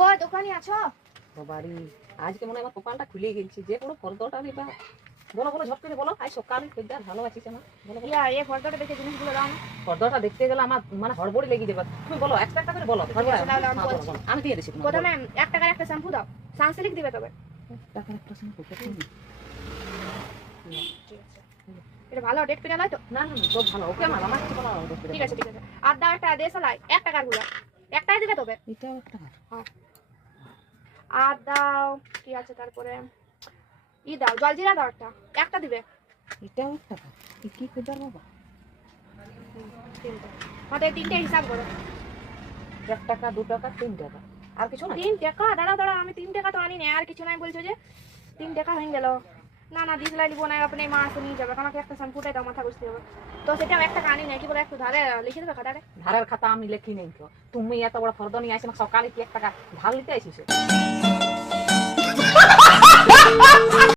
কই দোকানে আছো? বাড়ি আজকে মনে হয় আমার কপালটা খুলে গেছে, যে কোনো ফর্দটা বা বলো বলো ঝট করে বলো। আজ সকালে খদ্দের ভালো আছিস আমার, বলো বলো। ইয়া এই ফর্দটা দেখে জিনিসগুলো দাও না। ফর্দটা দেখতে গেলে আমার মানে হড়বড়ি লেগে যাবে। তুমি বলো একটা একটা করে বলো। ঠিক আছে, তাহলে আমি বলছি। আমি দিয়ে দিচ্ছি তোমাকে। প্রথমে 1 টাকার একটা শ্যাম্পু দাও, সানসিল্ক দিবে তবে। টাকার একটা শ্যাম্পু ঠিক আছে, এটা ভালো ডেট পিরিয়ড হয় তো? না না সব ভালো, ওকে আমার আমার কিছু বলা হবে। ঠিক আছে ঠিক আছে। আর দাও একটা দেশালাই 1 টাকার গুলো, একটাই দিবে তবে। এটাও একটা হ্যাঁ। আর দাও কি আছে তারপরে, ই দাও জলজিরা দাও একটা দিবে। এটাও একটা কি খদ্দের বাবা। তিনটা মানে তিনটে হিসাব করো। 1 টাকা 2 টাকা 3 টাকা আর কিছু না। 3 টাকা? দাঁড়া দাঁড়া, আমি 3 টাকা তো আনি না, আর কিছু নাই বলছো যে 3 টাকা হয়ে গেল। না না দিসলাই লিবো না, আপনি মা আসে নিয়ে যাবে, আমাকে একটা শ্যাম্পুটাই তো মাথা ঘষতে হবে। তো সেটাও 1 টাকা আনি না, কি বলে একটু ধারে লিখে দেবে খাতারে। ধারের খাতা আমি লেখি নেই তো, তুমি এত বড় ফর্দ নিয়ে আসি আমাকে সকালে কি 1 টাকা ধার নিতে আসিস?